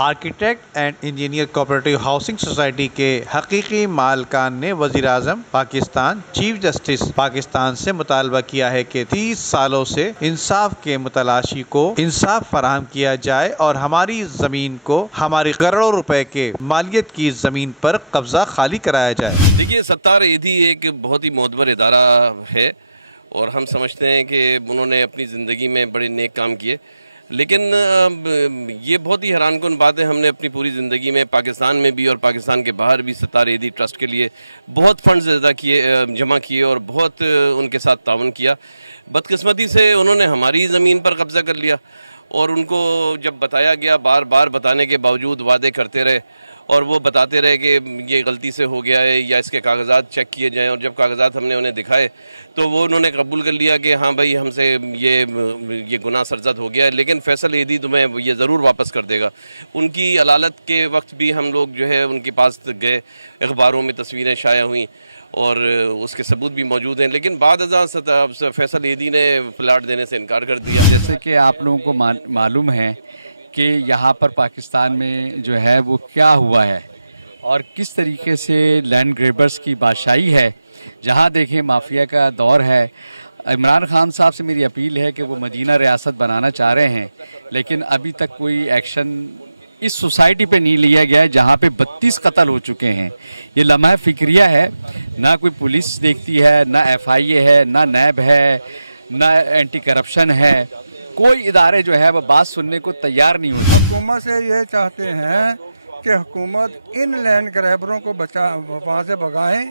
Architect and engineer cooperative housing society کے حقیقی مالکان نے وزیر اعظم پاکستان، چیف جسٹس پاکستان سے مطالبہ کیا ہے کہ 30 سالوں سے انصاف کے متلاشی کو انصاف فراہم کیا جائے اور ہماری زمین کو ہماری کروڑوں روپے کے مالیت کی زمین پر قبضہ خالی کرایا جائے۔ دیکھیے، ستار ایدھی ایک بہت ہی معتبر ادارہ ہے اور ہم سمجھتے ہیں کہ انہوں نے اپنی زندگی میں بڑے نیک کام کیے، لیکن یہ بہت ہی حیران کن بات ہے، ہم نے اپنی پوری زندگی میں پاکستان میں بھی اور پاکستان کے باہر بھی ستار ایدھی ٹرسٹ کے لیے بہت فنڈز جمع کیے اور بہت ان کے ساتھ تعاون کیا۔ بدقسمتی سے انہوں نے ہماری زمین پر قبضہ کر لیا اور ان کو جب بتایا گیا، بار بار بتانے کے باوجود وعدے کرتے رہے اور وہ بتاتے رہے کہ یہ غلطی سے ہو گیا ہے یا اس کے کاغذات چیک کیے جائیں، اور جب کاغذات ہم نے انہیں دکھائے تو وہ انہوں نے قبول کر لیا کہ ہاں بھائی ہم سے یہ گناہ سرزد ہو گیا ہے، لیکن فیصل ایدھی تمہیں یہ ضرور واپس کر دے گا۔ ان کی علالت کے وقت بھی ہم لوگ جو ہے ان کے پاس گئے، اخباروں میں تصویریں شائع ہوئیں اور اس کے ثبوت بھی موجود ہیں، لیکن بعد ازاں فیصل ایدھی نے پلاٹ دینے سے انکار کر دیا۔ جیسے کہ آپ لوگوں کو معلوم ہے کہ یہاں پر پاکستان میں جو ہے وہ کیا ہوا ہے اور کس طریقے سے لینڈ گریبرز کی بادشاہی ہے، جہاں دیکھیں مافیا کا دور ہے۔ عمران خان صاحب سے میری اپیل ہے کہ وہ مدینہ ریاست بنانا چاہ رہے ہیں، لیکن ابھی تک کوئی ایکشن اس سوسائٹی پہ نہیں لیا گیا ہے جہاں پہ 32 قتل ہو چکے ہیں۔ یہ لمحہ فکریہ ہے، نہ کوئی پولیس دیکھتی ہے، نہ ایف آئی اے ہے، نہ نیب ہے، نہ اینٹی کرپشن ہے، کوئی ادارے جو ہے وہ بات سننے کو تیار نہیں ہوتے۔ حکومت سے یہ چاہتے ہیں کہ حکومت ان لینڈ گریبروں کو وہاں سے بھگائیں،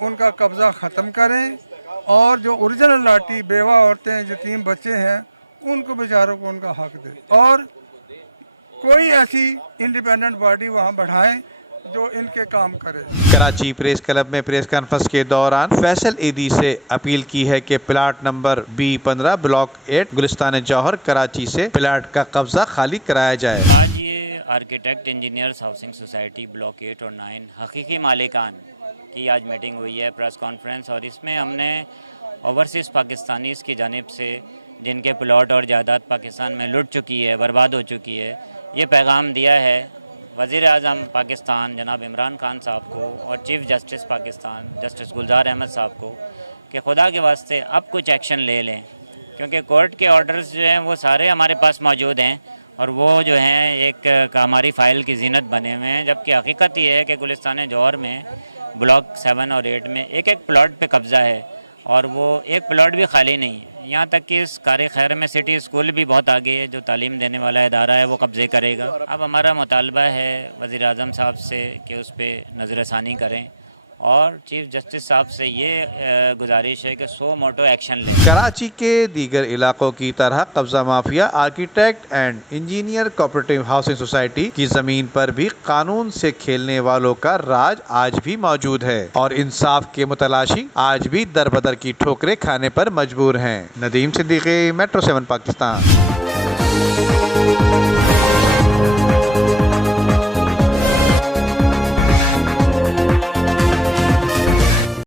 ان کا قبضہ ختم کریں اور جو اوریجنل لاٹھی بیوہ عورتیں، یتیم بچے ہیں، ان کو بیچاروں کو ان کا حق دے اور کوئی ایسی انڈیپینڈنٹ باڈی وہاں بڑھائیں جو ان کے کام کرے۔ کراچی پریس کلب میں پریس کانفرنس کے دوران فیصل ایدھی سے اپیل کی ہے کہ پلاٹ نمبر B15 بلاک 8 گلستان جوہر کراچی سے پلاٹ کا قبضہ خالی کرایا جائے۔ آج یہ architect engineers housing society block 8 اور 9 حقیقی مالکان کی آج میٹنگ ہوئی ہے، پریس کانفرنس، اور اس میں ہم نے اوورسیز پاکستانیز کی جانب سے جن کے پلاٹ اور جائیداد پاکستان میں لٹ چکی ہے، برباد ہو چکی ہے، یہ پیغام دیا ہے وزیر اعظم پاکستان جناب عمران خان صاحب کو اور chief justice Pakistan justice Gulzar Ahmed صاحب کو کہ خدا کے واسطے اب کچھ ایکشن لے لیں، کیونکہ کورٹ کے آرڈرز جو ہیں وہ سارے ہمارے پاس موجود ہیں اور وہ جو ہیں ایک ہماری فائل کی زینت بنے ہوئے ہیں، جبکہ حقیقت یہ ہے کہ گلستان جوہر میں بلاک 7 اور 8 میں ایک پلاٹ پہ قبضہ ہے اور وہ ایک پلاٹ بھی خالی نہیں ہے۔ یہاں تک کہ اس کار خیر میں سٹی اسکول بھی بہت آگے ہے، جو تعلیم دینے والا ادارہ ہے وہ قبضے کرے گا۔ اب ہمارا مطالبہ ہے وزیر اعظم صاحب سے کہ اس پہ نظر ثانی کریں اور چیف جسٹس صاحب سے یہ گزارش ہے کہ سو موٹو ایکشن لیں۔ کراچی کے دیگر علاقوں کی طرح قبضہ mafia architect and engineer cooperative housing society کی زمین پر بھی قانون سے کھیلنے والوں کا راج آج بھی موجود ہے اور انصاف کے متلاشی آج بھی در بدر کی ٹھوکریں کھانے پر مجبور ہیں۔ ندیم صدیقی، میٹرو 7 پاکستان۔